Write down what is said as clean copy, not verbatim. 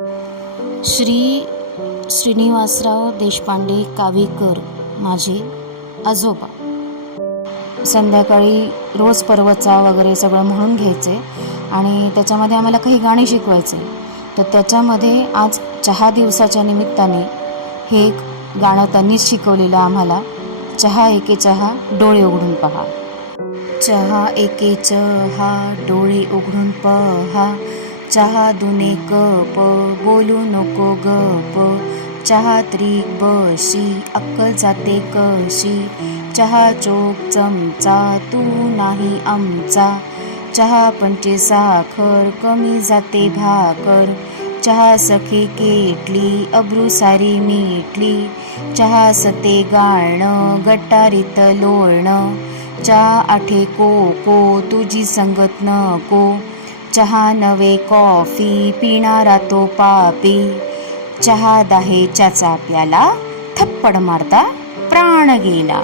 श्री श्रीनिवासराव देशपांडे कावीकर माझे आजोबा संध्याकाळी रोज पर्वचा वगैरे सगळं म्हणून घ्यायचे आणि त्याच्यामध्ये आम्हाला काही गाणी शिकवायचे. तर त्याच्यामध्ये आज चहा दिवसाच्या निमित्ताने हे एक गाणं त्यांनीच शिकवलेलं आम्हाला. चहा एके चहा डोळे उघडून पहा. चहा एके चहा डोळे उघडून पहा, चहा दुने कप बोलू नको गप, चहा त्रिक बशी अक्कल जाते कशी, चहा चोक चमचा तू नाही आमचा, चहा पंचे साखर कमी जाते भाकर, चहा सखी केटली अब्रू सारी मिटली, चहा सते गाळणं गटारीत लोळणं, चहा आठे कोको तुझी संगत नको, चहा नवे कॉफी पिणारा तो पापी, चहा दाहे च्याचा प्याला थप्पड मारता प्राण गेला.